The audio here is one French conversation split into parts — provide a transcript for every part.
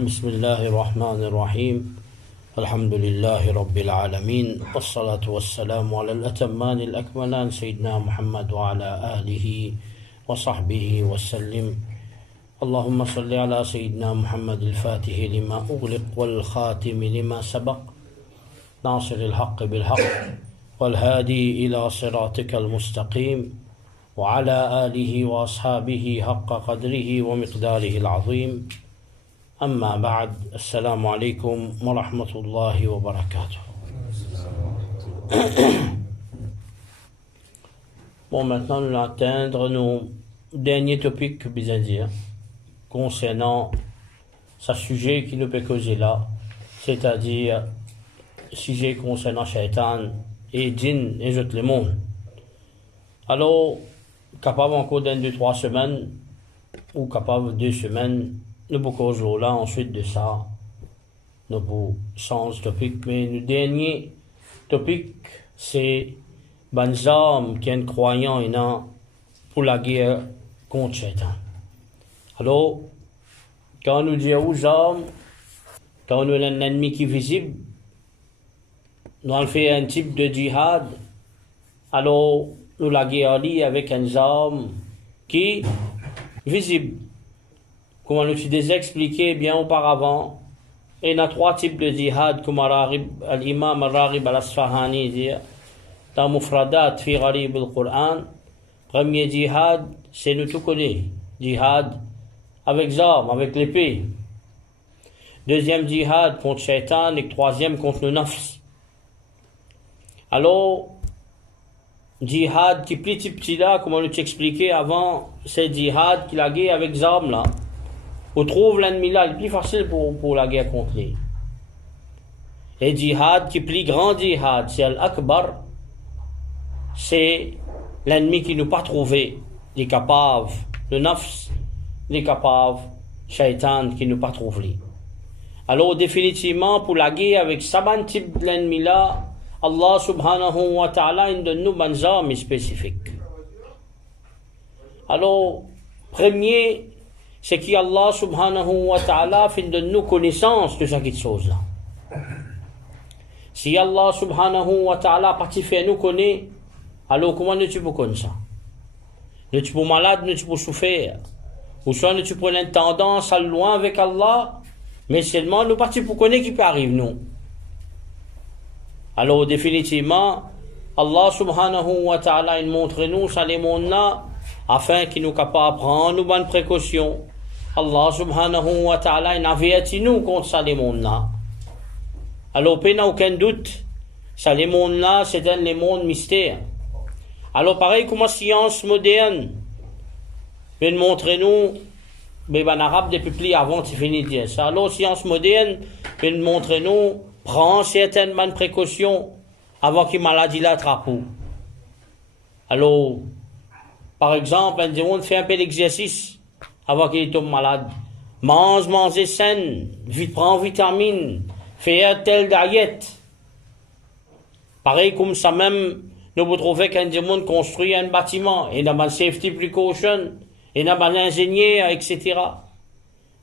بسم الله الرحمن الرحيم الحمد لله رب العالمين والصلاة والسلام على الأتمان الأكملان سيدنا محمد وعلى آله وصحبه وسلم. اللهم صل على سيدنا محمد الفاتح لما أغلق والخاتم لما سبق ناصر الحق بالحق والهادي إلى صراطك المستقيم وعلى آله وأصحابه حق قدره ومقداره العظيم. أما بعد، السلام عليكم ورحمة الله وبركاته. Bon, maintenant nous allons atteindre nos derniers topics byzantins concernant ce sujet qui nous peut causer là, c'est-à-dire sujet concernant Shaitan et Djinn et tout le monde. Alors, capable encore d'un, 2, 3 semaines, ou capable 2 semaines, nous beaucoup jours là, ensuite de ça, nous pour changer topic, mais le dernier topic, c'est les hommes qui sont croyants pour la guerre contre Shaitan. Alors, quand nous disons aux hommes, quand nous avons un ennemi qui est visible, nous avons fait un type de djihad, alors nous la guerre avec un homme qui est visible. Comme on nous a expliqué bien auparavant, il y a 3 types de djihad, comme l'imam al-Raghib al-Asfahani dit, dans Mufradat fi Gharib al-Qur'an. Premier djihad, c'est nous tout connaît, djihad avec armes, avec l'épée. Deuxième djihad contre Shaitan et troisième contre le nafs. Alors, djihad qui est plus petit là, comme on nous a expliqué avant, c'est djihad qui la guerre avec armes là. On trouve l'ennemi là, il est plus facile pour la guerre contre lui. Et djihad qui est plus grand djihad, c'est l'akbar, c'est l'ennemi qui nous pas trouvé, les capables, le nafs, les capables, Shaitan qui nous pas trouvé. Alors définitivement pour la guerre avec ce type de l'ennemi là, Allah subhanahu wa ta'ala donne nous des armes spécifiques. Alors, premier, c'est qu'Allah subhanahu wa ta'ala fait de nous connaissance de cette chose-là. Si Allah subhanahu wa ta'ala partie nous connaît, alors comment nous tu peux connaître ça? Nous tu peux malade, nous tu peux souffrir. Ou soit nous tu peux une tendance à loin avec Allah, mais seulement nous partis pour connaître qui peut arriver nous. Alors définitivement, Allah subhanahu wa ta'ala il montre nous ça les mondes afin qu'il nous capable prendre nous bonnes précautions. Allah subhanahu wa ta'ala il avertit nous contre ça les mondes là. Alors pas aucun doute, ça les mondes là c'est un les mondes mystères. Alors pareil comme la science moderne vient montrer nous mais en arabe depuis plus avant c'est fini de dire ça. Alors science moderne vient montrer nous prend certaines bonnes précautions avant qu'une maladie l'attrape. Alors, par exemple, on fait un peu d'exercice avant qu'il tombe malade. Manger sain, prend vitamines, faire telle diète. Pareil comme ça même, nous pouvons trouver qu'un monde construit un bâtiment, et dans un safety precaution, et dans un ingénieur, etc.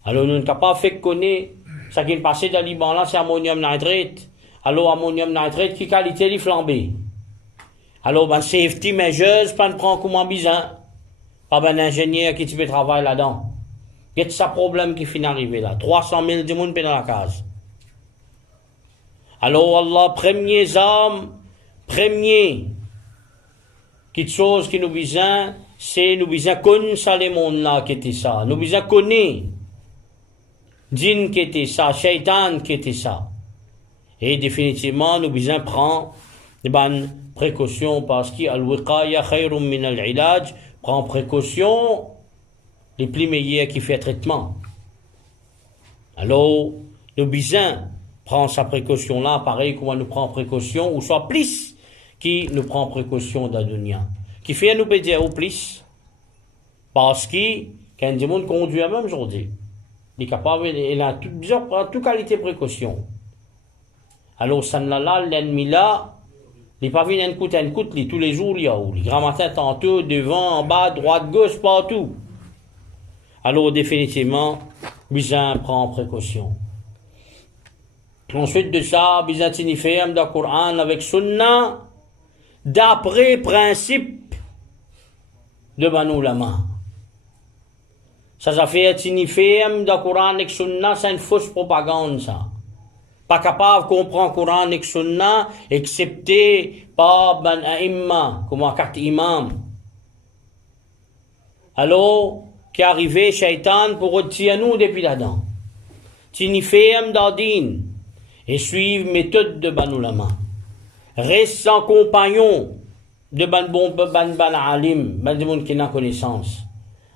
Alors, nous ne sommes pas fait connaître. Ça qui est passé dans le Liban là, c'est ammonium nitrate. Alors, ammonium nitrate, qui qualité les flambé. Alors, ben, safety measures, pas de prendre comme un bizarre. Pas ben, ingénieur qui peut travailler là-dedans. Il y a ça problème qui finit d'arriver là. 300 000 de monde dans la case. Alors, Allah, premier arme, premier, quelque chose qui nous besoin, c'est nous besoin connaître ça les mondes là, qui était ça. Nous besoin connaître. Djinn qui était ça, Shaitan qui était ça. Et définitivement, nous besoin prendre des bonnes précautions parce qu'al-wiqaya khayrum min al-ilaj, prend précaution les plus meilleurs qui fait traitement. Alors, nous besoin prendre sa précaution là, pareil comme nous prend précaution, ou soit plus qui nous prend précaution dans la dunya. Qui fait nous peut dire au plus, parce que quand du monde conduit même aujourd'hui. Il est capable, il a toute qualité de précaution. Alors, ça là, l'ennemi là, il n'est pas venu un coup, tous les jours, il y a où? Les grands matins, tantôt, devant, en bas, droite, gauche, partout. Alors, définitivement, Bizan prend précaution. Ensuite de ça, bizan tinifem dans le Coran avec Sunna, d'après principe de Banu Lama. Ça fait tinifem dans le Coran avec Sunna, c'est une fausse propagande, ça. Pas capable de comprendre le Coran et Sunna, excepté par Ben Aïmma, comme un quatre imam. Alors, qui est arrivé, Shaitan, pour retirer nous depuis là-dedans. Tinifem d'Adin, et suivre méthode de Banu Lama. Reste sans compagnon de ban alim, ban de monde qui n'a connaissance.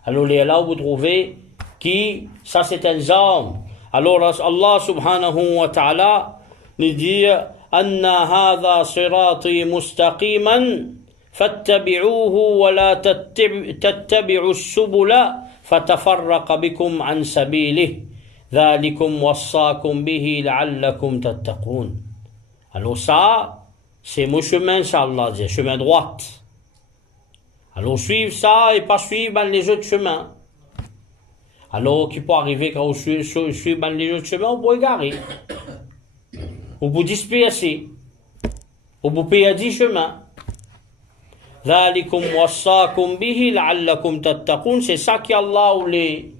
Alors, là, vous trouvez qui, ça c'est un arme. Alors Allah subhanahu wa ta'ala nous dit Anna hadha sirati mustaqiman fattabi'uhu wa la tattabi'u as-subula fatafarraqa bikum an sabilihi dhalikum wassakum bihi la'allakum tattaqun. Alors ça c'est mon chemin, ça Allah dit, chemin droite. Alors suivre ça et pas suivre les autres chemins. Alors, qui peut arriver quand on suit les autres chemins, on peut égarer. On peut disperser. On peut payer 10 chemins. ذَلِكُمْ وَصَّاكُمْ بِهِ لَعَلَّكُمْ تَتَّقُونَ. C'est ça qu'Allah voulait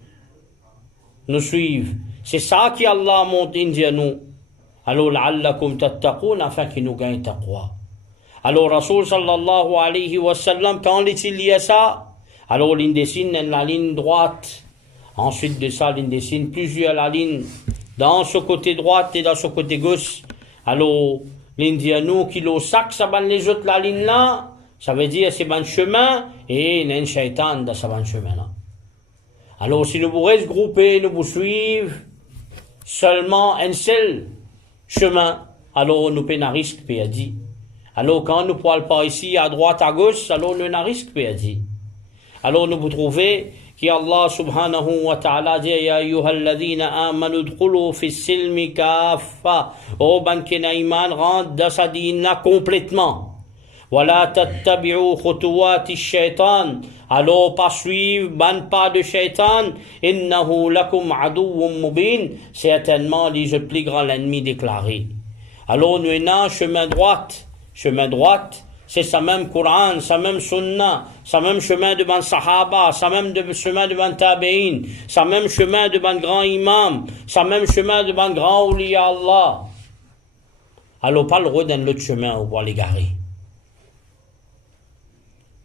nous suivre. C'est ça qu'Allah monte à nous. Alors, لَعَلَّكُمْ تَتَّقُونَ, afin qu'il nous gagne taqwa. Alors, Rasoul sallallahu alayhi wa sallam, quand il y a ça, alors il dessine la ligne droite. Ensuite de ça, il dessine plusieurs lignes dans ce côté droite et dans ce côté gauche. Alors, l'indiano qui le sac, ça va les autres la ligne là, ça veut dire c'est bon chemin et il y a un shaitan dans ce bon chemin là. Alors, si nous vous restons groupés, nous vous suivons seulement un seul chemin, alors nous prenons un risque, puis dit. Alors, quand nous ne parlons pas ici à droite, à gauche, alors nous avons un risque, puis dit. Alors, nous vous trouvez qui Allah subhanahu wa ta'ala dit ya ayyuhalladhina amanu dkhulu fi silmi kaffa. Oh ban kena iman rentre dans sa dina complètement. Wala tattabi'u khutuwati shaitan. Alors pas suivre ban pas de shaitan. Innahu lakum aduwwum mubin. Certainement les plus grand l'ennemi déclaré. Alors nous avons chemin droite. Chemin droite. C'est ça même Coran, ça même Sunna, ça même chemin devant Sahaba, ça même chemin devant Tabi'in, ça même chemin devant grand imam, ça même chemin devant grand ouliya Allah. Alors pas le droit d'un autre chemin ou pour l'égarer.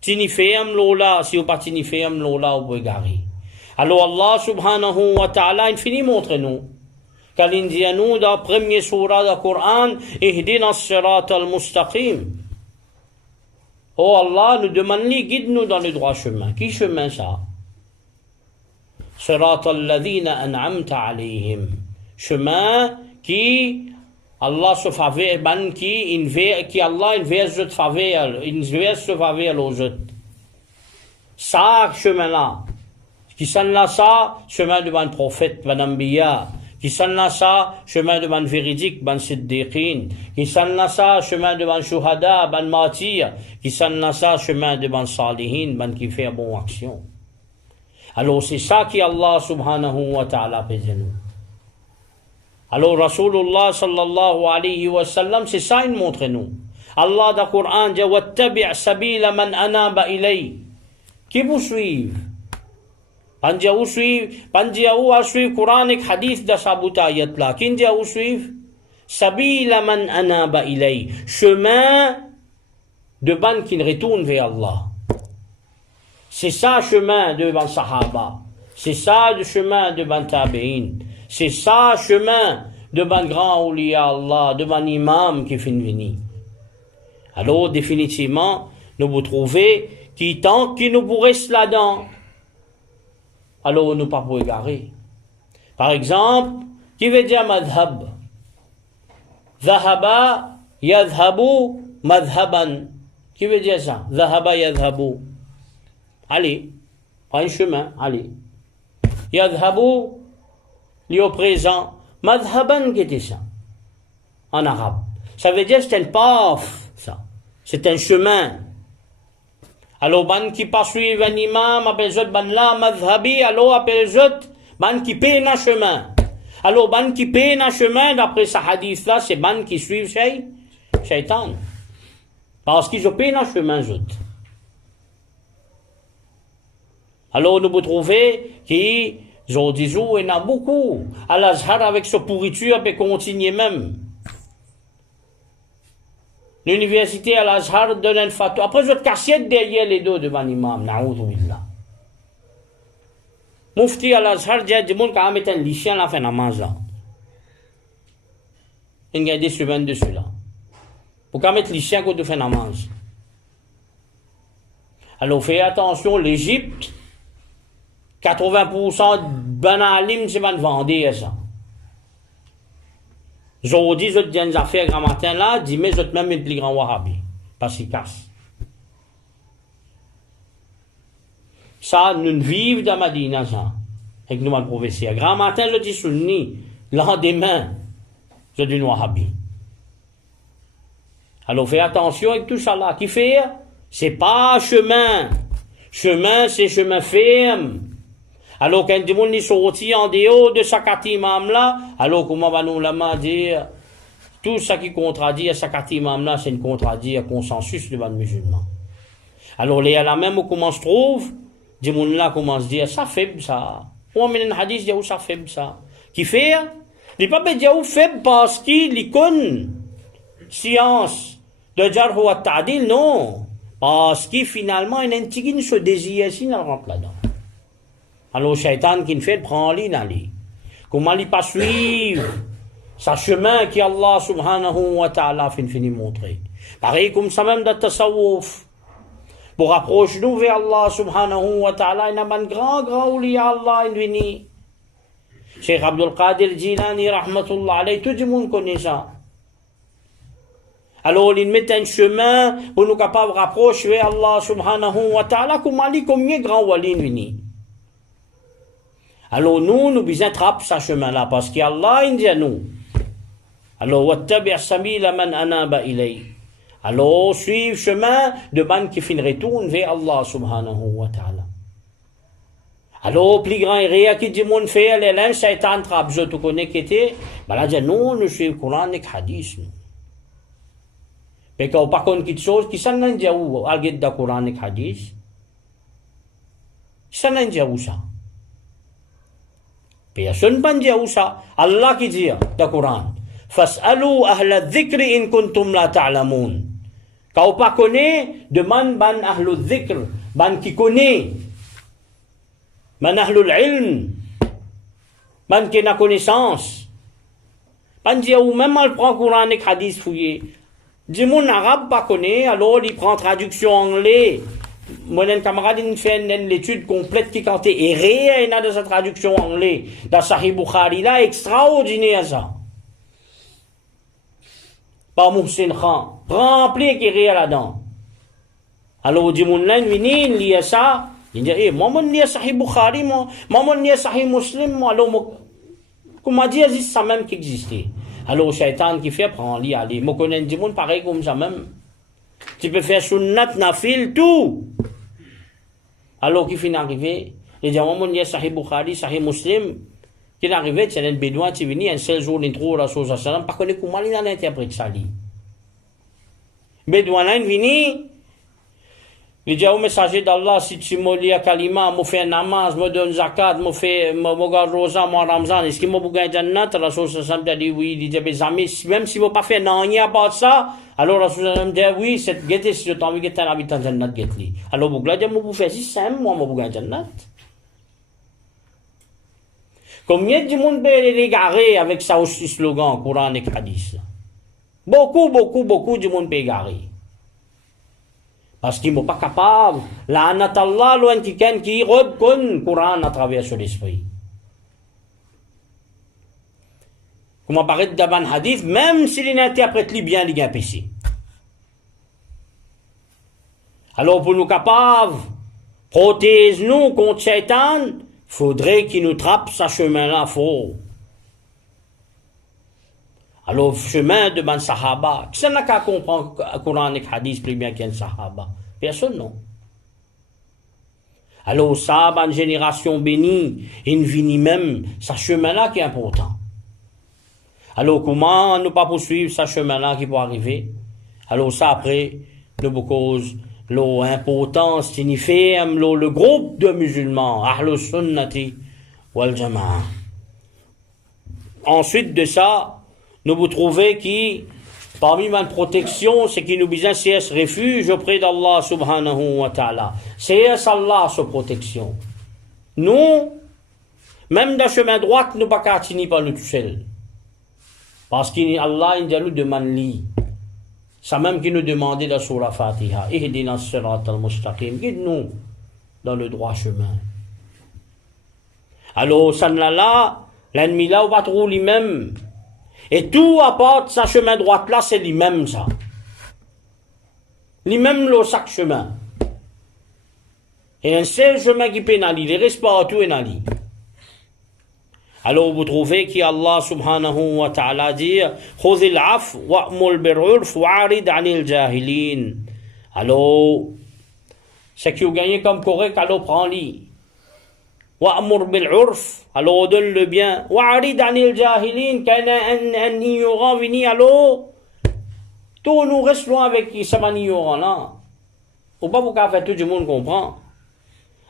Tiniféam lola, si vous pas tiniféam lola ou pour égarer. Alors Allah subhanahu wa ta'ala, il finit montre-nous. Car il dit à nous dans la première surah du Coran, Ihdina as-sirat al-mustaqim. Oh Allah, nous demande, guide-nous dans le droit chemin. Qui chemin ça? Sirat al-ladhina an'amta alayhim. Chemin qui Allah se faveur, qui Allah inverse de faveur, inverse de faveur aux autres. Ça, chemin là. Qui s'en là ça, chemin devant le prophète, devant l'ambiya. Qui s'en là ça, chemin devant le véridique, ban siddiqin. Qui s'en là ça, chemin devant le shuhada, ban martyr. Qui s'en là ça, chemin devant le salihin, ban qui fait bonne action. Alors c'est ça qui Allah subhanahu wa ta'ala fait de nous. Alors Rasulullah sallallahu alayhi wa sallam, c'est ça il montre nous. Allah dans le Coran dit wattabi' sabila man anaba ilay. Qui vous suivent? Pandia ou suivre Coran et hadith de sabut ayat là. Qui dit ou suivre? Sabila man anaba ilay. Chemin de ban qui retourne vers Allah. C'est ça chemin devant Sahaba. C'est ça le chemin devant Tabi'in. C'est ça chemin devant grand ouliya Allah, devant imam qui finit venir. Alors définitivement, nous vous trouvez qui tant qu'il nous vous reste là-dedans, alors nous pas pour égarer. Par exemple, qui veut dire madhab? Dhahaba yadhabu madhaban. Qui veut dire ça? Dhahaba yadhabu. Allez, prends un chemin, allez. Yadhabu, lié au présent. Madhaban, qui était ça? En arabe. Ça veut dire c'est un path, ça. C'est un chemin. Alors, ban qui pas suivre un imam, appelle les autres ban la madhabi, alors appelle les autres ban qui paye un chemin. Alors, ban qui paye un chemin, d'après ce hadith-là, c'est ban qui suivent Shaitan. Parce qu'ils ont payé un chemin, autres. Alors, nous pouvons trouver qu'ils ont dit, il y en a beaucoup. À l'Azhar, avec sa pourriture, peut continuer même. L'université à l'Azhar donne un fatwa. Après, je vais te casser derrière les dos devant l'imam. Na'oudou billah. Mufti à l'Azhar dit à des gens qui ont mis un lycée à la fin de namaz là. Il y a des semaines dessus là. Pour qu'on mette lycée à côté de fin namaz. Alors, faites attention, l'Égypte, 80% de banalim, c'est pas de vendre ça. Aujourd'hui, je dis des affaires grand matin là, dis mais je te même une plus grand wahhabi. Parce qu'il casse. Ça, nous vivons dans Madina, ça. Avec nous, le professeur. Grand matin, je dis sunni. Le lendemain, je dis wahhabi. Alors, fais attention avec tout ça là. Qui fait? C'est pas chemin. Chemin, c'est chemin ferme. Alors, quand des gens sont sortis en dehors de Sakati Imam là, alors comment va nous lama dire, tout ça qui contredit à Sakati Imam là, c'est une contredit à consensus devant le musulman. Alors, les la même où comment se trouve, des gens là commencent à dire, ça faible ça. Ou on met un hadith, dit, ça faible ça. Qui fait? Il n'est pas dire faible parce qu'il connaît science de Jarh wa Ta'dil, non. Parce qu'il finalement, il y a un petit qui se désire ici, il rentre là-dedans. Alors, le shaitan qui fait, prend l'île, allez. Comment il pas suivre sa chemin qui Allah subhanahu wa ta'ala fini montrer. Pareil comme ça même dans tasawwuf. Pour approcher nous vers Allah subhanahu wa ta'ala, il y a un grand ouliya Allah, il vient. Cheikh Abdul Qadir Jilani, rahmatullah alayhi, tout le monde connaît ça. Alors, il met un chemin pour nous capables de rapprocher vers Allah subhanahu wa ta'ala, combien grand wali il vient. Alors nous besoin attraper ce chemin-là, parce qu'Allah, il dit à nous. Alors, wattabi' sabila man anaba ilay. Alors, suivre le chemin de man qui fin retourne vers Allah subhanahu wa ta'ala. Alors, plus grand et qui dit mon fait, les lins, shaitan trappe, je te connais qui était, ben là, dit non, nous suivons le Coran et le hadith, nous. Mais quand on ne connaît pas quelque chose, qui s'en a dit où, al guide de Coran et le hadith? Qui s'en a dit où ça? Personne ne dit où ça. Allah qui dit dans le Coran. Fas'alu ahla dhikr in kuntum la ta'lamun. Quand on ne connaît, demande ban ahlu dhikr, ban qui connaît, ban ahlu l'ilm, ban qui a connaissance. Ban dit où même elle prend Coran et hadith fouillé. Dit mon arabe pas connaît, alors il prend traduction anglais. Mon camarade il fait une étude complète qui quand est erré, il a de sa traduction anglais dans Sahih Bukhari là extraordinaire ça. Par Mohsin Khan, rempli qui est là-dedans. Alors dit mon là il lit ça, il dit moi mon lit Sahih Bukhari moi mon lit Sahih Muslim moi alors comment dire c'est ça même qui existait. Alors shaitan qui fait prend lit aller, moi connais dit mon pareil comme ça même. Tu peux faire sunnat, nafil, tout. Alors qu'il finit arrivé, il dit, on y a Sahih Bukhari, Sahih Muslim, qui est arrivé, c'est un bédouin qui est venu un seul jour, il trouve la chose à salam, pas connaître comment il a interprété ça. Bédouin là, il vient, il dit au messager d'Allah, si tu me lis à Kalima, me fais un namaz, me donne zakat, me garde rosa, moi Ramzan, est-ce qu'il m'a bougain jannat? La chose à dit oui, il dit, mes amis, même si vous pas fait rien à part ça, alors la chose à dit oui, cette guette, si je t'en veux guetter un habitant jannat, guette-li. Alors, vous gladez, moi, vous faites si simple, moi, me bougain jannat. Combien de monde peut les égarer avec ça aussi slogan, Coran et Hadith? Beaucoup de monde peut égarer. Parce qu'ils ne sont pas capables. La anatallah, loin qui reconnaît le Coran à travers son esprit. Comme apparaît dans un hadith, même s'il interprète bien, il y a un péché. Alors, pour nous capables, protéger-nous contre Shaitan, faudrait qu'il nous trappe ce chemin-là faux. Alors, le chemin de ban Sahaba, qui n'a qu'à comprendre le Coran et le Hadith plus bien qu'un Sahaba? Personne, non. Alors ça, une génération bénie, une vie même, ce chemin-là qui est important. Alors comment ne pas poursuivre ce chemin-là qui peut arriver? Alors ça après, nous cause l'importance signifie le groupe de musulmans, Ahlus Sunnati wal Jama'a. Ensuite de ça, nous vous trouvez qui, parmi ma protection, c'est qui nous besoin c'est ce refuge auprès d'Allah subhanahu wa ta'ala. C'est Allah sa protection. Nous, même dans le chemin droit, nous ne pas qu'à par nous tout seuls. Parce qu'Allah, il nous demande li. C'est même qui nous demandait dans Surah Fatiha. Ihdina sirat al-mustaqim. Guide-nous dans le droit chemin. Alors, ça là, l'ennemi là, on va trouver lui-même. Et tout apporte sa chemin droit là, c'est lui-même ça. Lui-même, le sac chemin. Et un seul chemin qui pénalise, les restes partout pénalise. Alors vous trouvez qu'Allah subhanahu wa ta'ala dit Khudhil af wa'mul bir'urf wa'arid anil jahilin. Alors, ce qui vous gagnez comme correct, alors prends-le. Wa'mur bil'urf, alors donne le bien. Wa'arid anil jahilin, quand un ignorant vient, alors, tout nous reste loin avec ce ignorant là. Faut pas vous faire tout le monde comprend.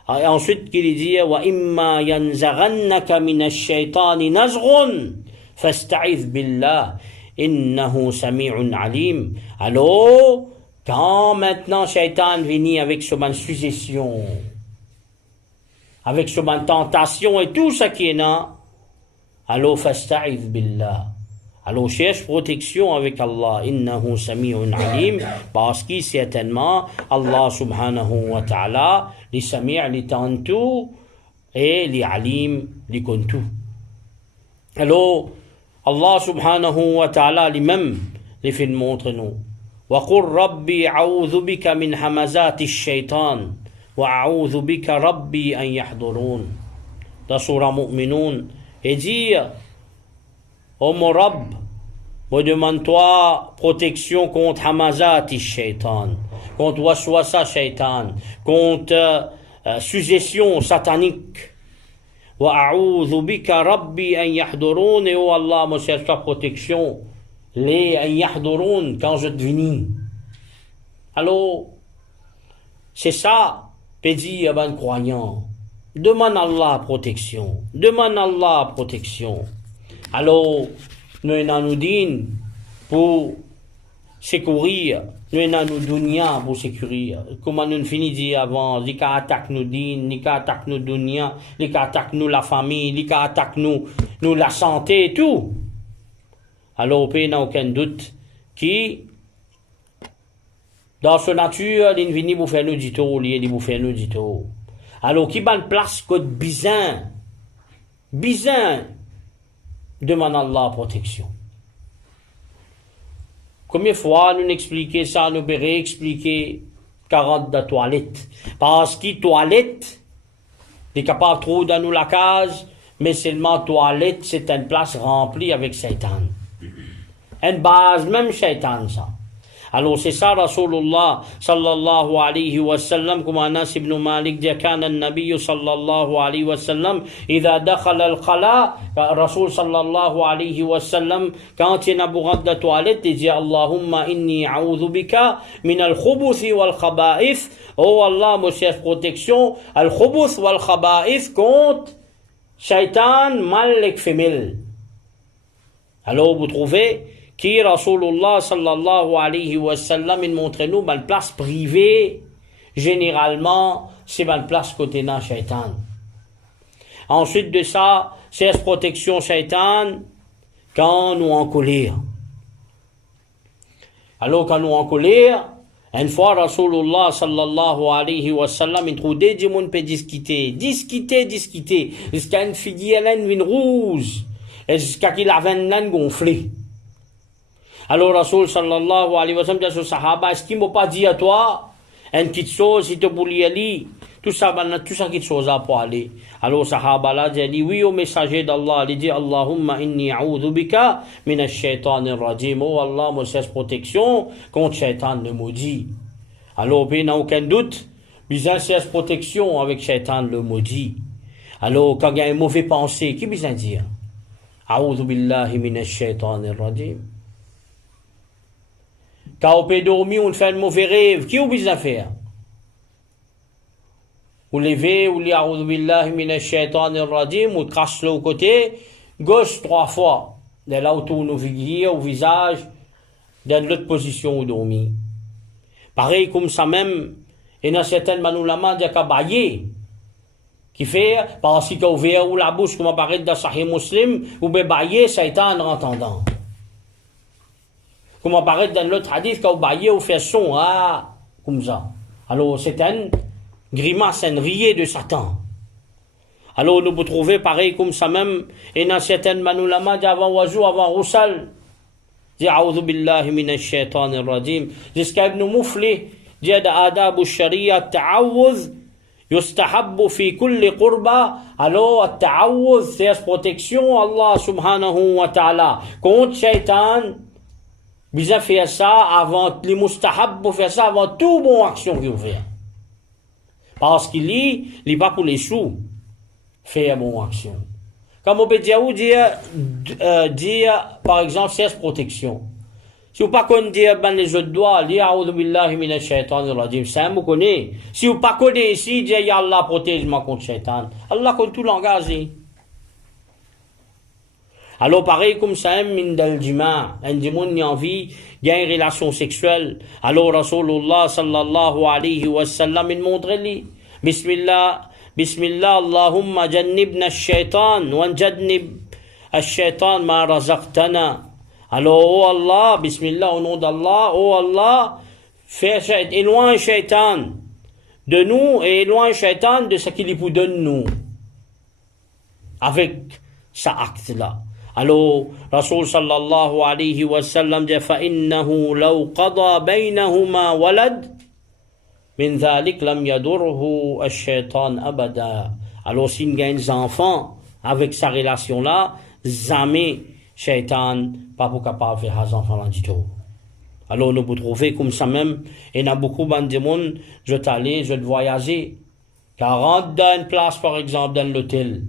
Et ensuite, qu'il dit, wa imma yanzaghannaka minash shaitani nazghun, fasta'iz billah, innahu sami'un alim. Alors, quand maintenant Shaitan vient avec ce ban suggestion, avec ce ban tentation et tout ça qui est là, alors fasta'iz billah. Alors cherche protection avec Allah, innahu sami'un alim, parce que certainement Allah subhanahu wa ta'ala, les sami' les tantou et les alim les kontou. Alors Allah subhanahu wa ta'ala lui-même les fait montrer nous. Wa qur rabbi a'udhu bika min hamazati shaitan wa a'udhu bika rabbi an yahdurun. Dans Surah Mu'minun, et dire oh mon Rabb, me demande-toi protection contre Hamazat shaitan, contre waswasa shaitan, contre suggestion satanique. Wa a'udhu bika rabbi an yahdurun, et oh Allah, me cherche ta protection, les an yahdurun, quand je devinis. Alors, c'est ça, pédi à un croyant. Demande Allah protection. Demande Allah protection. Alors, nous avons dit pour secourir, nous avons dunya pour secourir. Comment nous finissons dit avant, les cas attaquent nous din, les cas attaquent nous dunya, les cas attaquent nous la famille, les cas attaquent nous la santé et tout. Alors, il n'y a aucun doute qui, dans sa nature, il vient vous faire nous dit tout, il vous faire nous dit tout. Alors, qui va place que bizin, demande Allah protection. Combien de fois nous expliquer ça, nous réexpliquer 40 de toilettes. Parce que toilette, n'est capable de trouver dans nous la case, mais seulement toilette, c'est une place remplie avec Satan. Une base même Satan, ça. Alors c'est ça Rasulullah sallallahu alayhi wa sallam, comme Anas ibn Malik dit, kana an-nabiy sallallahu alayhi wa sallam, idha dakhala al-khala, Rasul sallallahu alayhi wa sallam, quand il a besoin de la toilette, il dit Allahumma inni a'udhu bika min al-khubuthi wal-khaba'ith. Oh Allah, me cherche protection, al-khubuth wal-khaba'ith contre Shaitan, mal et femelle. Alors vous trouvez qui Rasulullah sallallahu alayhi wa sallam, il montre nous une place privée, généralement, c'est une place côté na shaitan. Ensuite de ça, c'est la protection shaitan quand nous en colère. Alors quand nous en colère, une fois Rasulullah sallallahu alayhi wa sallam, il trouve des gens qui discuter, jusqu'à une fille, elle a une rouge, et jusqu'à qu'il a une naine gonflée. Alors Rasul sallallahu alayhi wa sallam dit aux sahaba, est-ce qu'il ne m'a pas dit à toi une petite chose, si tu voulais aller, tout ça qui chose à pour aller. Alors sahaba là dit, oui au messager d'Allah, il dit Allahumma inni a'udhu bika minash shaitanir rajim. Oh Allah, me cesse protection contre shaitan le maudit. Alors il n'y a aucun doute, Bizan c'est protection avec Shaitan le maudit. Alors, quand il y a une mauvaise pensée, qui bizan dire? A'udhu billahi minash shaitanir rajim. Quand on peut dormir, on fait un mauvais rêve, qui ou bizan faire? Ou lever, ou li a'udhu billahi minash shaitanir rajim, ou crache le côté, gauche 3 fois. De là où tourne au visage, dans l'autre position où dormir. Pareil comme ça même, et dans certaines manulamas de kabaye, qui fait, parce qu'il a ouvert ou la bouche, comme apparaît dans Sahih Muslim, ou bébaye, Satan en entendant. Comme apparaît dans l'autre hadith, quand baye ou fait son, ah, comme ça. Alors, c'est un grimace, un rier de Satan. Alors, nous pouvons trouver pareil comme ça même, et dans certaines manulamas d'avant oiseau, avant roussal, dit A'udhu billahi minash shaitanir rajim, jusqu'à Ibn Mufli, dit adab al-sharia, ta'awudh, yustahabbu fi kulli qurba. Alors, ta'awudh, c'est la protection, Allah subhanahu wa ta'ala, contre shaitan, bizarre faire ça avant, les mustahabbu faire ça avant tout bon action qu'il fait. Parce qu'il lit pas pour les sous, faire bon action. Comme on peut dire, par exemple, c'est protection. Si vous ne connaissez pas les autres doigts, li a'udhu billahi minash shaitanir rajim, ça vous connaît. Si vous ne connaissez pas ici, dites ya Allah protège-moi contre shaitan. Allah connaît tout langage. Alors pareil comme ça, min dal jima, un démon qui a envie, il y a une relation sexuelle. Alors Rasulullah sallallahu alayhi wa sallam, il montre lui, Bismillah, Bismillah, Allahumma jannibna ash-shaytan, wa jannib ash-shaytan ma razaqtana. Alors, oh Allah, Bismillah, au nom d'Allah, oh Allah, éloigne shaitan de nous et éloigne shaitan de ce qu'il vous donne nous. Avec ce acte-là. Alors, Rasul sallallahu alayhi wa sallam dit فَإِنَّهُ لَوْ قَضَى بَيْنَهُمَا وَلَدْ مِنْ ذَلِكَ لَمْ يَدُرْهُ الشَّيْطَانِ أَبَدًا. Alors, s'il y a des enfants avec sa relation-là, jamais Shaitan pas pour capable de faire des enfants du tout. Alors, nous pouvons trouver comme ça même, et il y a beaucoup de monde, je t'allais, je te voyager, 40 dans une place, par exemple, dans l'hôtel.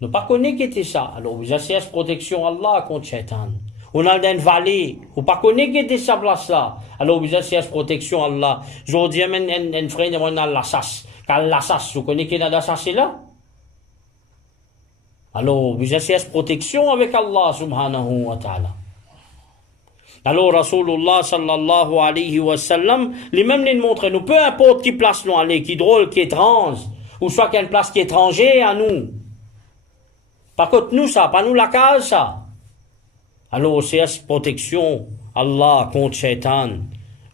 Ne pas connaître qui était ça. Alors, vous essayez de protection Allah contre Shaitan. On a dans une vallée. Vous pas connaître qui était sa place-là. Alors, vous essayez de protection Allah. Je vous dis, un frère, on a l'assas. Quand l'assas, vous connaissez qui est l'assas là? Alors, vous essayez de protection avec Allah subhanahu wa ta'ala. Alors, Rasulullah sallallahu alayhi wa sallam, lui-même nous montre, nous, peu importe qui place nous aller, qui drôle, qui étrange, ou soit qu'il y a une place qui est étrangère à nous. Par contre, nous, ça, pas nous la case, ça. Alors, c'est la protection, Allah contre Shaitan,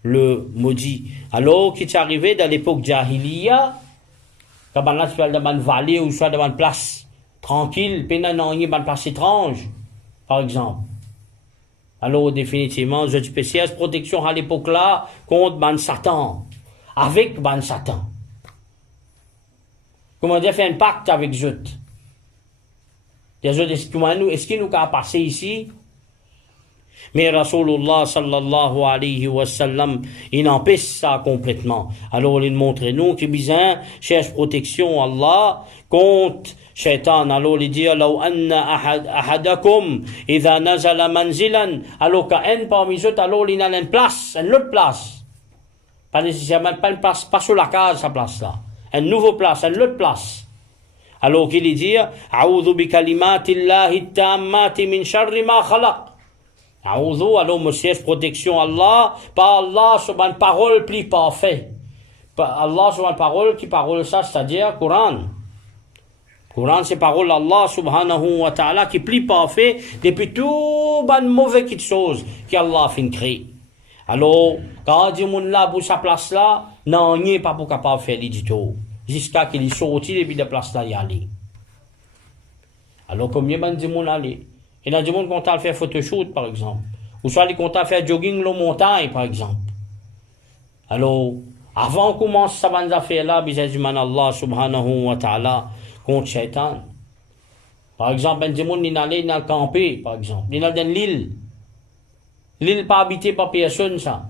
le maudit. Alors, qui est arrivé dans l'époque Jahiliya, quand on a soit dans une vallée ou soit dans une place tranquille, puis dans une place étrange, par exemple. Alors, définitivement, je dis c'est la protection à l'époque-là contre ban Satan, avec ban Satan. Comment dire, faire un pacte avec Zut. Est-ce qu'il nous a passé ici? Mais Rasulullah sallallahu alayhi wa sallam, il empêche ça complètement. Alors il montre nous que bizarre cherche protection Allah contre Shaitan. Alors il dit law anna ahadakum idha nazala manzilan, alors qu'un parmi eux, alors il a une place, une autre place. Pas nécessairement pas une place, pas sur la case sa place là. Une nouvelle place, une autre place. Alors qu'il dit a'udhu bi kalimatillahi tammati min sharri ma khalaq. A'udhu, alors monsieur protection Allah, par Allah sur une parole plus parfaite. Allah sur une parole qui parole ça, c'est-à-dire Coran. Coran c'est parole Allah subhanahu wa ta'ala qui est plus parfait depuis tout bonne mauvaise chose qu'Allah fin créé. Alors quand dit mon là pour sa place là, non, il n'est pas pour capable faire du tout. Jusqu'à qu'il sorti depuis de place là y aller. Alors combien de monde aller? Il y a des gens qui ont fait photoshoot par exemple, ou soit ils ont fait jogging la montagne par exemple. Alors avant qu'on commence ça bonne affaire là, bizarrement Allah subhanahu wa ta'ala contre Shaitan. Par exemple, il y a des gens qui ont camper par exemple, ils sont dans l'île pas habitée par personne ça.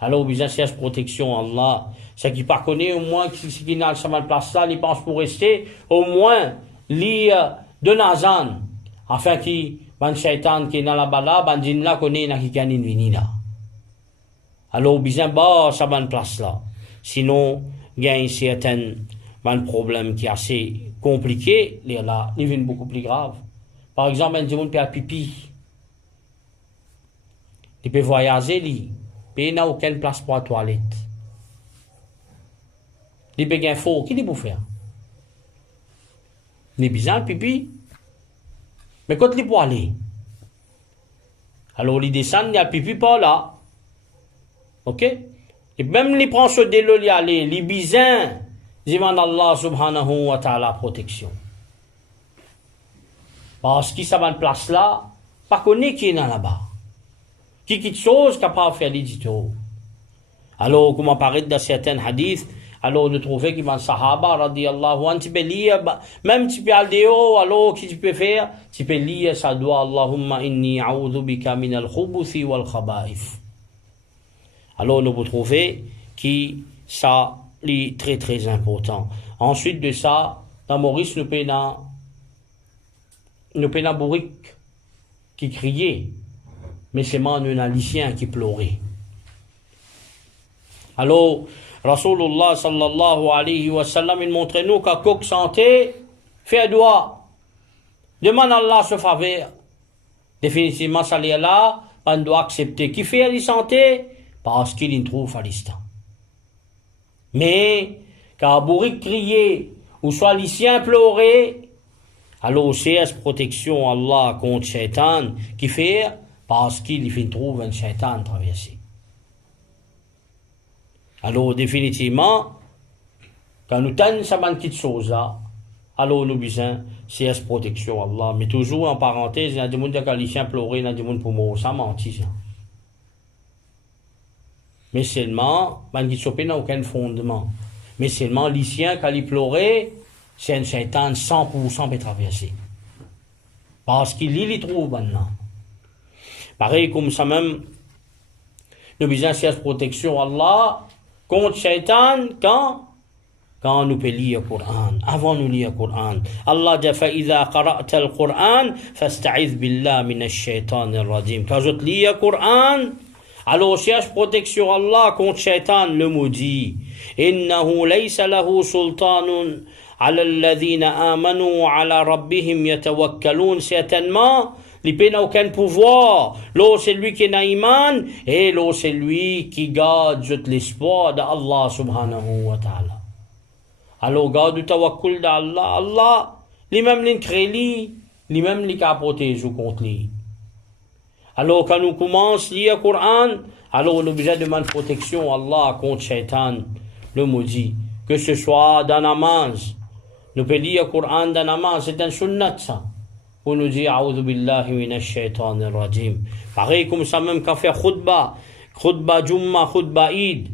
Alors bizarre c'est protection Allah. C'est qui pas connaît, au moins, qui n'a pas de place là, il pense pour rester, au moins, de Nazan, afin qu'il, ban shaitan qui est dans la bala, ban jin là, connaît, n'a qui gagne vini là. Alors, bien, bah, ça ban place là. Sinon, il y a un certain problème qui est assez compliqué, là, il vient beaucoup plus grave. Par exemple, un monde peut faire pipi. Il peut voyager, il n'a aucune place pour la toilette. Il peut gagner faux, qui peut faire? Il est bizarre le pipi. Mais quand il peut aller, alors il descend, il y a le pipi pas là. Ok? Et même il prend ce délo, il y aller, il est bizarre. Il demande à Allah subhanahu wa ta'ala protection. Parce qu'il s'est une place là, pas connaît qui est là-bas. Qui quitte chose capable de faire l'édito. Alors, comme apparaît dans certains hadiths, alors nous trouvons qu'il y a un sahaba, radiyallahu anhu, tu peux lire, même tu peux aller dehors, alors qu'est-ce que tu peux faire? Tu peux lire ça doit Allahumma inni a'udhu bika min al-khubuthi wal khaba'if. Alors nous vous trouvez que ça est très très important. Ensuite de ça, dans Maurice, nous prenons bourrique qui criait, mais c'est moi un lycéen qui pleurait. Alors, Rasulullah sallallahu alayhi wa sallam, il montre nous qu'à coq santé, fait doigt, demande à Allah ce faveur. Définitivement, ça est là, on doit accepter. Qui fait la santé? Parce qu'il y trouve à l'instant. Mais, quand bourrique criait, ou soit lycéen pleurait, alors c'est protection Allah contre Shaitan qui fait parce qu'il y trouve un Shaitan traversé. Alors définitivement, quand nous tenons ça petite chose là, alors nous besoin c'est protection Allah. Mais toujours en parenthèse, il y a des gens qui ont lycéen pleuré, il y a des gens pour mourir, ça mentit ça. Mais seulement, il n'a aucun fondement. Mais seulement lycéen quand il pleurait, c'est un Shaitan 100% peut traverser. Parce qu'il y trouve maintenant. Pareil comme ça même, nous besoin cette protection Allah contre Shaitan quand nous peut lire le Coran. Avant nous lire le Coran. Allah dit فَإِذَا قَرَأْتَ الْقُرْآنَ فَاسْتَعِذْ بِاللَّهِ مِنَ الشَّيْطَانِ الرَّجِيمِ. Quand je lis le Coran, alors cherche protection Allah contre Shaitan, le maudit. إِنَّهُ لَيْسَ لَهُ سُلْطَانٌ على الذين آمنوا على ربهم يتوكلون. Certainement, il n'a aucun pouvoir. L'eau, c'est lui qui n'a iman, et l'eau, c'est lui qui garde l'espoir d'Allah subhanahu wa ta'ala. Alors, garde le tawakkul d'Allah. Allah, lui-même l'in crée, lui-même l'in a protégé contre lui. Alors, quand nous commençons à lire le Coran, alors nous besoin de demander protection Allah contre Shaitan, le maudit. Que ce soit dans la namaz, nous pouvons lire le Coran dans la namaz, c'est un sunnat ça. Pour nous dire, A'udhu billahi minash shaitanir rajim. Pareil comme ça même quand fait khutbah Jumma, khutbah Eid.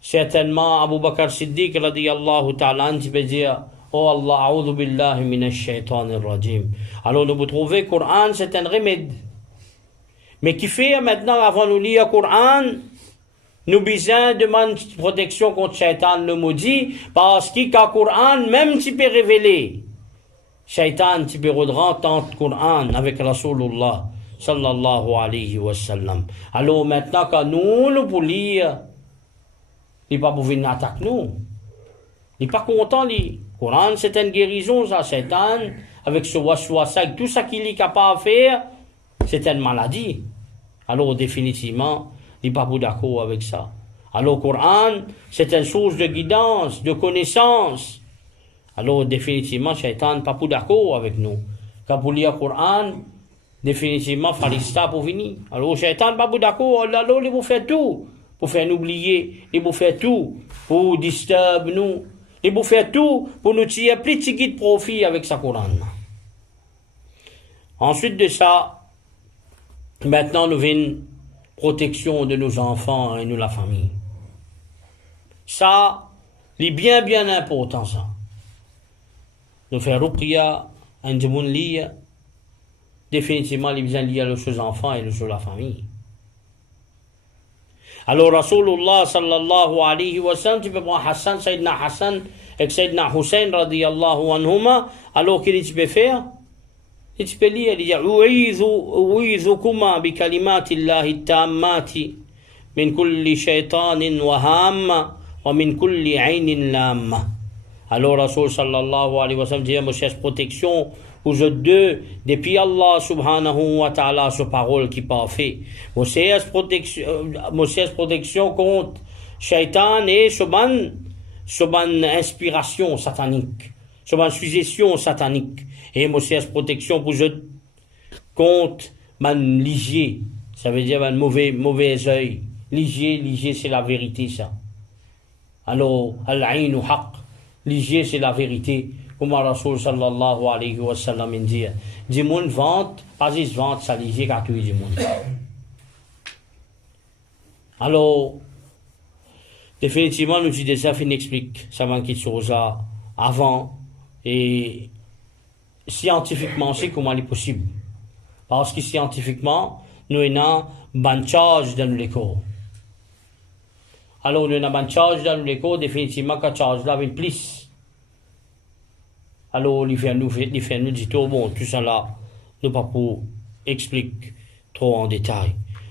Certainement, Abu Bakr Siddiq, radiyallahu ta'ala, tu peux dire, oh Allah, A'udhu billahi minash shaitanir rajim. Alors nous trouvons le Coran, c'est un remède. Mais qui fait maintenant, avant de lire le Coran, nous besoin demander protection contre Shaitan le maudit, parce que le Coran, même tu peux révéler, Shaitan, tu peux entendre le Coran avec Rasulullah sallallahu alayhi wa sallam. Alors maintenant, quand nous pour lire, il n'est pas pour venir attaquer nous. Il n'est pas content, le Coran, c'est une guérison, ça, Shaitan, avec ce waswasa, tout ça qu'il est capable de faire, c'est une maladie. Alors définitivement, il n'est pas d'accord avec ça. Alors le Coran, c'est une source de guidance, de connaissance. Alors définitivement, Shaitan n'est pas d'accord avec nous. Quand vous lisez le Coran, définitivement, Farista pour venir. Alors Shaitan n'est pas d'accord, alors il vous fait tout pour faire nous oublier, il vous fait tout pour disturber nous, il vous fait tout pour nous tirer plus de profit avec sa Coran. Ensuite de ça, maintenant nous venons protection de nos enfants et de la famille. Ça, c'est bien important ça. Nous faisons ruqya, un djimoun liya, définitivement les besoins liés sur les enfants et sur la famille. Alors, Rasulullah sallallahu alayhi wa sallam, tu peux prendre Sayyidina Hassan et Sayyidina Hussein radiyallahu anhuma, alors qu'il tu peux faire? Et tu peux lire, il dit, U'idhukuma bi kalimatillahi tammati min kulli shaytanin wa hamma wa min kulli aynin lamma. Alors, Rasul sallallahu alayhi wa sallam dit, moi, cherche protection aux deux, depuis Allah subhanahu wa ta'ala, sa parole qui pas fait. Moi, cherche protection contre Shaitan et son inspiration satanique, son suggestion satanique. Et moi, cherche protection pour eux contre man ligier. Ça veut dire man mauvais œil. Ligier, c'est la vérité, ça. Alors, al-ayn haq. Ligier, c'est la vérité. Comme Rasul sallallahu alayhi wa sallam dit, du monde vente, pas juste vente, ça ligier qu'à tout du monde. Alors, définitivement, nous disons déjà fin explique, ça manque de choses avant, et scientifiquement, c'est comment il est possible. Parce que scientifiquement, nous avons une charge dans l'école. Alors, nous avons une charge dans l'école, définitivement, quand charge là, il plus. Alors, il fait nous dit tout, bon, tout ça là, nous pas pour expliquer trop en détail.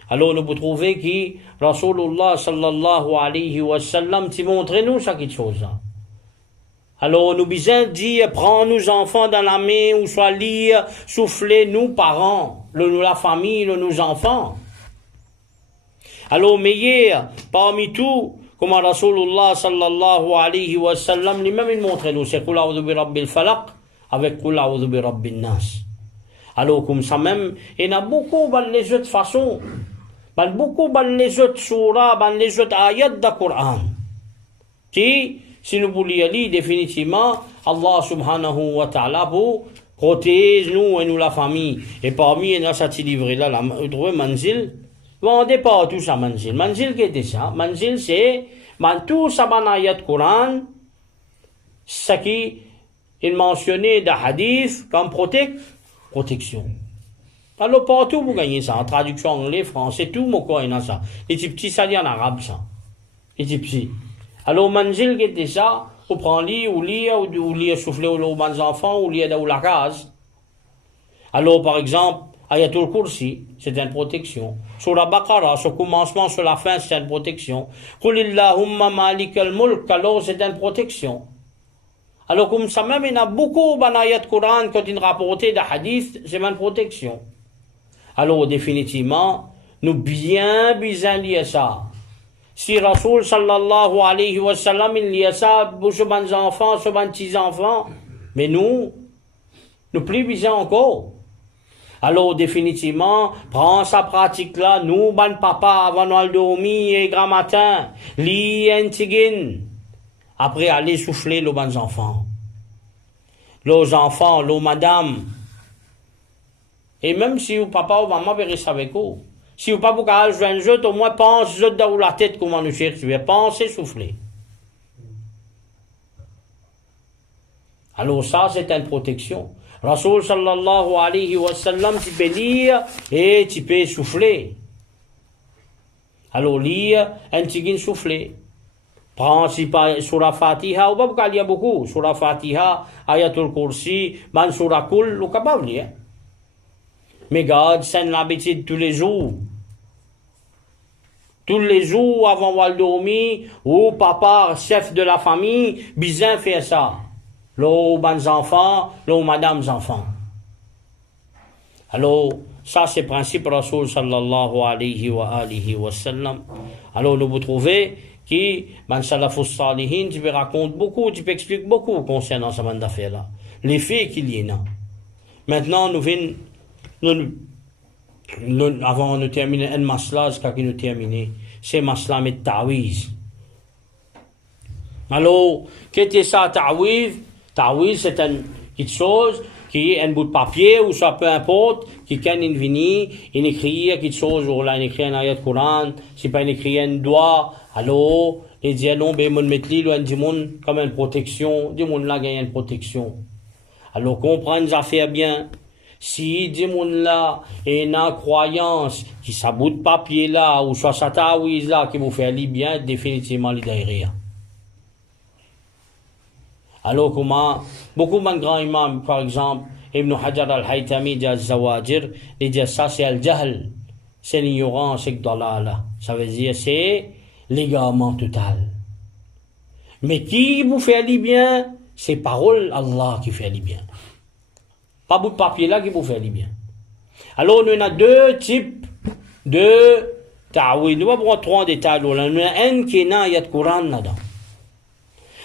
Alors, nous pouvons trouver que Rasulullah sallallahu alayhi wa sallam, tu montres nous ça quelque chose. Alors, nous besoin dire, prends nos enfants dans la main, ou soit lire, souffler nous, parents, la famille, nos enfants. Alors, meilleur, parmi tout, comme Rasulullah sallallahu alayhi wa sallam, lui-même il montre nous, c'est Qul a'udhu bi rabbil falaq, avec Qul a'udhu bi rabbin nas. Alors, comme ça même, il y en a beaucoup dans les autres façons, beaucoup dans les autres surahs, dans les autres ayats du Coran, qui, si nous voulons lire définitivement, Allah subhanahu wa ta'ala pour protéger nous et nous la famille. Et parmi il y a cette livre-là, vous trouvez Manzil, vendez pas tout ça Manzil. Manzil qui était ça? Manzil c'est, tout ça dans ayat Coran, ce qui est mentionné dans hadith comme protection. Alors partout vous gagnez ça, en traduction anglais, français, tout mon corps il y a ça. Les petits ça dit en arabe ça. Les petits. Alors Manzil qui était ça, vous prenez ou lire souffler aux bons enfants, ou lire dans la case. Alors par exemple, Ayatul Kursi, c'est une protection. Sur la Baqara, sur le commencement, sur la fin, c'est une protection. Qulillahumma malik al-mulk, alors c'est une protection. Alors comme ça même, il y a beaucoup d'ayats de Coran quand ils rapportent des hadiths, c'est une protection. Alors définitivement, nous bien lire ça. Si Rasul sallallahu alayhi wa sallam, il lit ça pour ses bons enfants, ses bons petits-enfants, mais nous plus besoin encore. Alors, définitivement, prends sa pratique-là, nous, ban papa, avant de dormir et grand matin, lis un tigin. Après, allez souffler les bons enfants. Les enfants, les madame. Et même si vous papa ou maman reste avec vous, si vous pas pour jouer un jeu, au moins pense dans la tête comment nous chercher, pensez souffler. Alors ça, c'est une protection. Rasul sallallahu alayhi wa sallam, tu peux lire et tu peux souffler. Alors lire, un petit souffler. Prends si pas sur la Fatiha, ou pas qu'il y a beaucoup. Sur la Fatiha, Ayatul Kursi, man sur la Kul, ou capable lire. Mais garde, c'est une habitude tous les jours. Tous les jours avant de dormir, ou papa, chef de la famille, bien faire ça. L'eau, bons enfants, l'eau, madames enfants. Alors, ça c'est le principe Rasul sallallahu alayhi wa sallam. Alors, nous vous trouvez que, man salafus salihin, tu peux raconter beaucoup, tu peux expliquer beaucoup concernant ce genre d'affaires-là. Les faits qu'il y en a. Maintenant, nous venons, avant de terminer un masla, jusqu'à nous terminer, c'est masla mit ta'wiz. Alors, qu'est-ce que ça, ta'wiz? Ta'wiz, c'est quelque chose qui est un bout de papier, ou ça peu importe, qui quand il vient, il écrit quelque chose, ou là, il écrit un ayat Coran, si pas il écrit un doigt, alors, il dit, non, ben, mon metli, il dit, comme une protection, dit, là, gagne une protection. Alors, comprendre les affaires bien. Si dit moun là et une croyance qui sa bout de papier là ou soit sa taouise là qui vous fait aller bien, définitivement les derrière. Alors comment beaucoup de grands imams, par exemple Ibn Hajar al-Haytami dit al-Zawajir, il dit ça c'est al-jahl, c'est l'ignorance, c'est dalala. Ça veut dire c'est l'égarement total. Mais qui vous fait aller bien, c'est parole Allah qui fait aller bien. Pas bout de papier là qui vous fait aller bien. Alors, on a deux types de ta'wil. Nous allons prendre trois détails. On a un qui est dans le Coran là-dedans.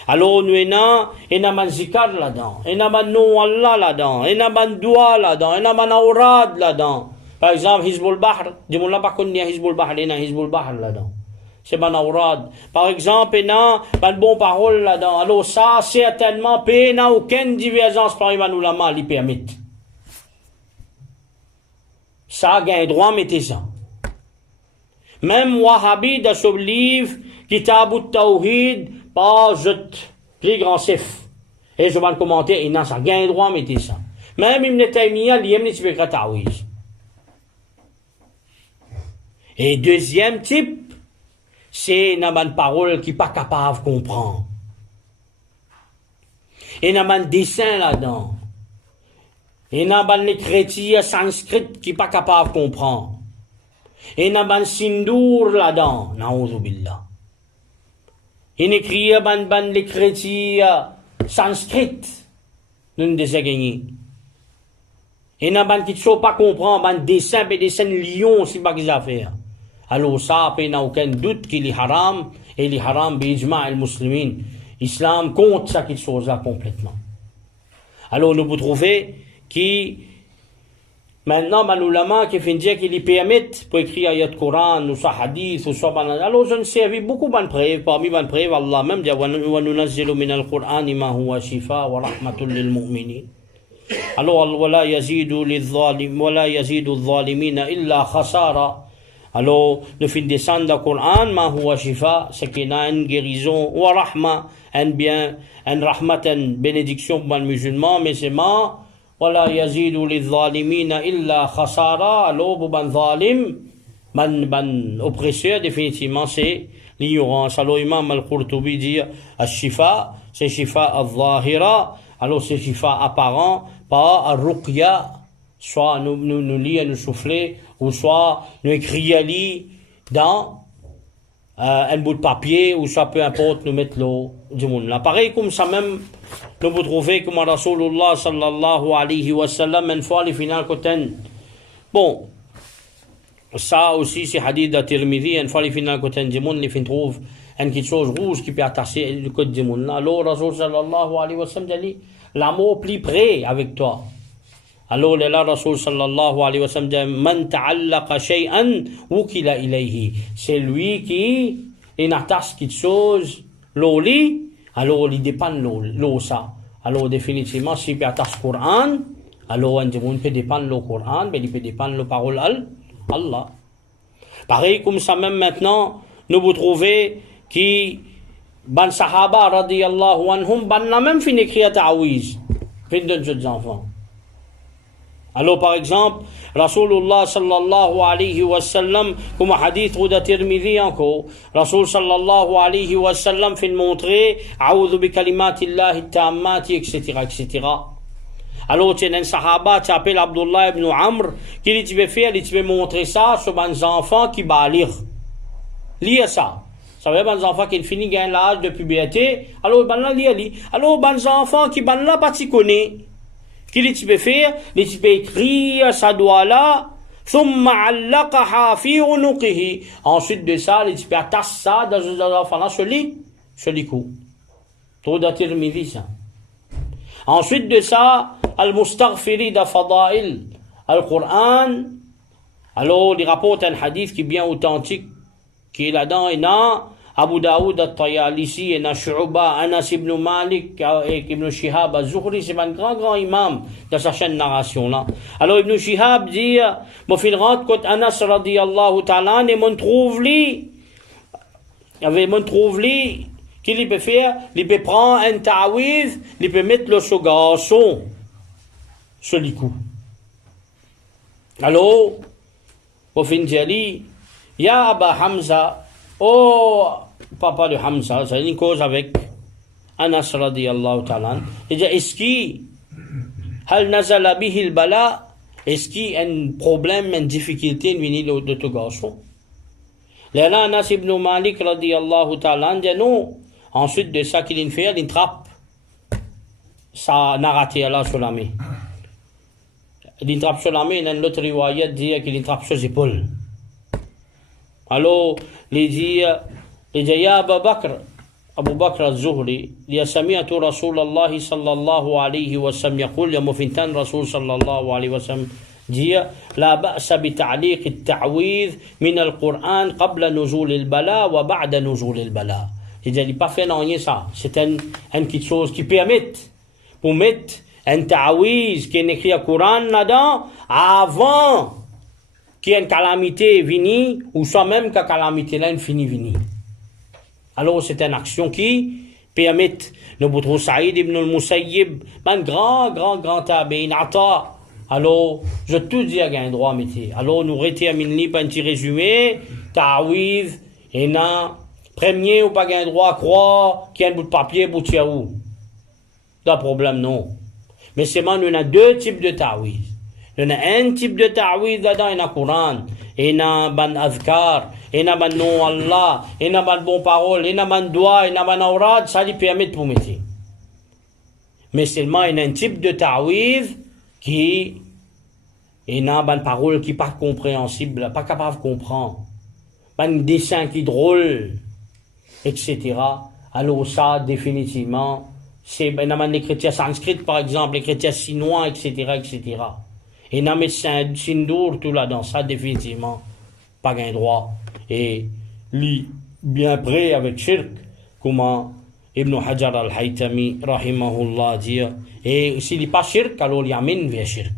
Alors, nous avons un zikar là-dedans. On a un nom Allah là-dedans. On a un dua là-dedans. On a un aurad là-dedans. Par exemple, Hizbul Bahr. Dis-moi là, par contre, il y a Hizbul Bahr. Il y a Hizbul Bahr là-dedans. C'est un aurad. Par exemple, il y a une bonne parole là-dedans. Alors, ça, certainement, il n'y a aucune divergence parmi les ulama qui permet. Ça a un droit, mettez ça. Même Wahhabi, dans ce livre, Kitab al-Tawhid, page plus grand sif. Et je vais le commenter, il n'a ça, un droit, mettez ça. Même Ibn Taymiyyah, il y a une tifekra ta'wiz. Et deuxième type, c'est une parole qui n'est pas capable de comprendre. Et il y a un dessin là-dedans. Et il y a un écriture sanskrit qui n'est pas capable de comprendre. Et il y a un sindour là-dedans. Na'oudhu billah. Il écrit un l'écriture sanskrit. Nous ne désagagné. Et il y a un qui ne sait pas comprendre, un dessin, un dessin lion, c'est pas qu'ils affaires. Alors ça, il n'y a aucun doute qu'il est haram, et il est haram, bijma' al-muslimin. Islam compte ça qu'il chose là complètement. Alors nous vous trouvez qui, maintenant, l'ulama qui fait dire qu'il y permet pour écrire ayat Coran, ou soit hadith, ou soit banal. Alors je ne sais, beaucoup de preuves, parmi les preuves, Allah même dit, wa nunazzilu min al-Qur'an ma huwa shifa wa rahmatul lil mu'minin. Alors, wala yazidu al-zalimina illa khasara. Alors, nous faisons descendre le Coran, ma huwa shifa, c'est qu'il y a une guérison, wa rahma, un bien, un rahmat, une bénédiction pour les musulmans, mais c'est ma, wala yazidu al-zalimina illa khasara. Alors, pour les zalim, ban oppresseur, définitivement, c'est l'ignorance. Alors, Imam al-Qurtubi dit, al-shifa, c'est shifa al-zahira. Alors, c'est shifa apparent, pas al-ruqya, soit nous lire, nous souffler, ou soit nous écrire dans un bout de papier, ou soit peu importe, nous mettre l'eau du monde. Là, pareil comme ça même, nous vous trouvez comme Rasulullah sallallahu alayhi wa sallam, une fois les finales côté. Bon, ça aussi c'est hadith de Tirmidhi, une fois les finales côté du monde, les fins trouvent une petite chose rouge qui peut attacher le côté du monde. Alors Rasul sallallahu alayhi wa sallam dit, l'amour plus près avec toi. Alors là, Rasul sallallahu alayhi wa sallam dit, man ta'allaqa shay'an wukila ilayhi. C'est lui qui attache quelque chose, l'eau li, alors il dépend de l'eau ça. Alors définitivement, s'il peut attacher le Coran, alors on peut dépendre du Coran, mais il peut dépendre de la parole Allah. Pareil comme ça même maintenant, nous vous trouvez qui, ban sahaba radiyallahu anhum, ban la même fin écrire ta'awiz, fin de jeunes enfants. Alors, par exemple, Rasulullah sallallahu alayhi wa sallam, comme hadith de Tirmidhi encore, Rasul sallallahu alayhi wa sallam fait montrer, a'udhu bi kalimatillahi tammati, etc., etc. Alors, tu as un sahaba, tu appelles Abdullah ibn Amr, qui dit, tu veux faire, tu veux montrer ça sur les enfants qui va lire. Lire ça. Ça veut dire, les enfants qui finissent gagnent l'âge de puberté, alors, ben là, lire. Alors, les enfants qui, ben là, pas t'y connaissent. Qu'il tu peux faire, tu peux écrire sa doigt là, ensuite de ça, tu peux attacher ça dans un enfant là, sur les coups. Trop d'Tirmidhi ça. Ensuite de ça, al-mustaghfiri da fadail, al-Qur'an, alors il rapporte un hadith qui est bien authentique, qui est là-dedans, et là, Abu Daoud al-Tayalisi, et Shu'ba, Anas ibn Malik, et Ibn Shihab al-Zuhri, c'est un grand imam de sa chaîne narration là. Alors Ibn Shihab dit, bon, il rentre quand Anas radiyallahu ta'ala, et mon trouve lui, qu'il peut faire, il peut prendre un ta'awiz, il peut mettre le garçon sur les coups. Alors, au fin de Ya Aba Hamza, oh papa de Hamza, c'est une cause avec Anas radiyallahu ta'ala. Il dit, est-ce qu'il hal nazala bihi al-bala, est-ce qu'il y a un problème, une difficulté de ce garçon? Là, Anas ibn Malik radiyallahu ta'ala dit non. Ensuite de ça qu'il fait, il trappe sa narrative là sur la main. Il trappe sur la main, dans l'autre riwayat dit qu'il trappe sur les épaules. Alors, il dit, Ya Abu Bakr al-Zuhri, il a sami'atu Rasulallah sallallahu alayhi wa sallam yaqul, ya mufintan Rasul sallallahu alayhi wa sallam dit, la ba'sa bi ta'liq al-ta'widh min al-Qur'an qabla nuzul al-bala wa ba'da nuzul al-bala. Il dit, pas fait rien ça. C'est une petite chose qui permet pour mettre un ta'widh qui est écrit au Coran là-dedans avant qu'il y ait une calamité venue ou soit même que la calamité là finit venue. Alors c'est une action qui permet le Boutro Saïd ibn al-Musayyib, un grand tabi'in, Ata. Alors, je tout dis à un droit métier. Alors nous reterminons par un petit résumé, ta'widh, et na premier ou pas un droit à croire qu'il y a un bout de papier pour tirer où. Pas de problème, non. Mais seulement, il y a deux types de ta'widh. Il y a un type de ta'widh là-dedans, il y a le Coran, il y a ban azkar, il y a ban nom Allah, il y a ban bon parole, il y a ban doigt, il y a ban aurad, ça lui permet de pour mettre. Mais seulement, il y a un type de ta'widh qui, il y a ban parole qui n'est pas compréhensible, pas capable de comprendre. Ban dessin qui est drôle, etc. Alors ça, définitivement, c'est les chrétiens sanskrits, par exemple, les chrétiens chinois, etc., etc. Et les médecins sindour, tout là, dans ça, définitivement, pas gain droit. Et lui, bien près avec shirk, comment Ibn Hajar al-Haytami, rahimahullah, dit, et s'il n'est pas shirk, alors il y a mine vers shirk.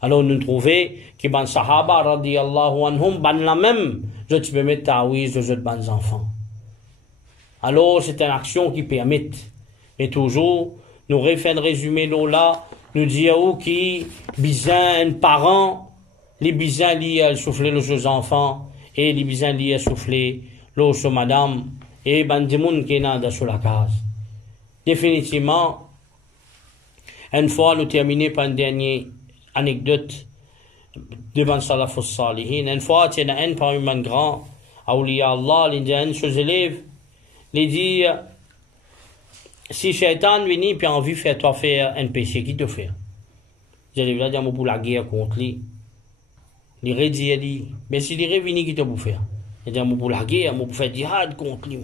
Alors nous trouvons que les sahaba, radiyallahu anhum, ban la même, je peux mettre ta'widh, je ban enfants. Alors c'est une action qui permet. Mais toujours, nous refait un résumé là, nous disons qui bizarre un parent, les bizarres liés à souffler les enfants, et les bizarres liés à souffler les madame, et bandimoun qui est sur la case. Définitivement, une fois nous terminons par une dernière anecdote devant Salafus Salihin. Une fois, il y en a un parmi un grand, Awliya Allah, il dit à un de ses élèves, il dit, si Shaitan vient et a envie de faire toi faire un péché, qui te fait? J'allais là dire pour la guerre contre lui. Il redit, il dit, mais si il revient, qui te pour faire? Il dit pour la guerre, pour faire jihad contre lui.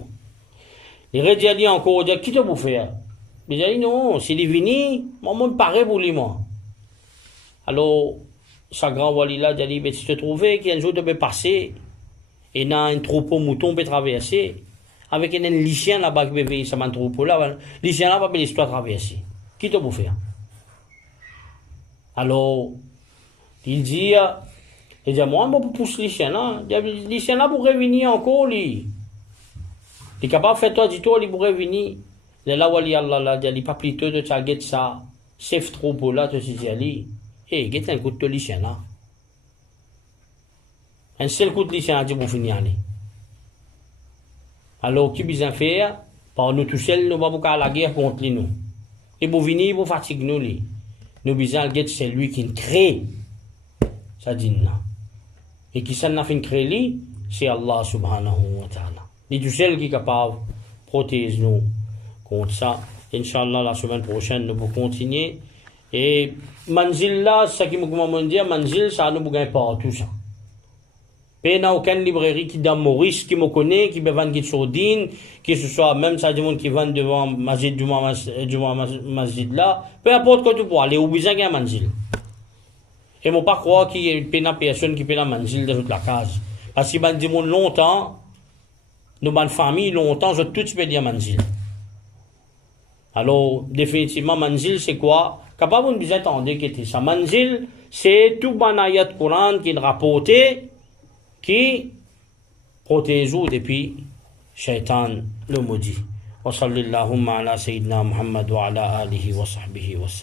Il redit, il dit encore, qui te pour faire? Il dit non, s'il est venu, moi, je me parais pour lui, moi. Alors, sa grand wali là, il dit, mais si tu te trouvais qu'un jour tu peux passer, et il y a un troupeau mouton peut traverser, avec un lycéen là-bas qui peut veiller sur un troupeau là, lycéen là va pas l'histoire traverser. Qui te peut faire? Alors, il dit, moi, je peux pousser lycéen là. Lycéen là pourrait venir encore, lui. Il est capable de faire toi, dis-toi, il pourrait venir. Là, wali Allah là, il pas plutôt de target ça, safe troupeau là, tu sais, ali. Eh, get un coup de lycéen là. Un seul coup de lycéen là, pour finir aller. Alors, qui besoin faire? Par nous tout seuls, nous ne pas la guerre contre nous. Et pour venir, pour fatiguer nous. Nous besoin de c'est lui qui crée. Ça dit là. Et qui s'en a fait créer, c'est Allah subhanahu wa ta'ala. Il est tout seul qui est capable de protéger nous contre ça. Inch'Allah, la semaine prochaine, nous allons continuer. Et Manzil là, c'est ce qui m'a dit, Manzil, ça nous gagne pas tout ça. Il n'y a aucune librairie qui dans Maurice, qui me connaît, qui me vend qui sourdine, qui ce soit même ça, des gens qui vendent devant Masjid du Masjid là, peu importe quoi tu peux aller, ou besoin d'un manzil. Et moi pas croire qu'il y a une personne qui peut un manzil dans toute la case. Parce que des gens longtemps, nous bonnes familles longtemps, je tout peux dire manzil. Alors, définitivement, manzil c'est quoi? Capable de vous attendre que c'est ça. Manzil, c'est tout bon ayat Coran qui est rapporté, qui protège depuis Shaitan le maudit. Wa sallallahu ala sayyidina Muhammad wa ala alihi wa sahbihi wa sallam.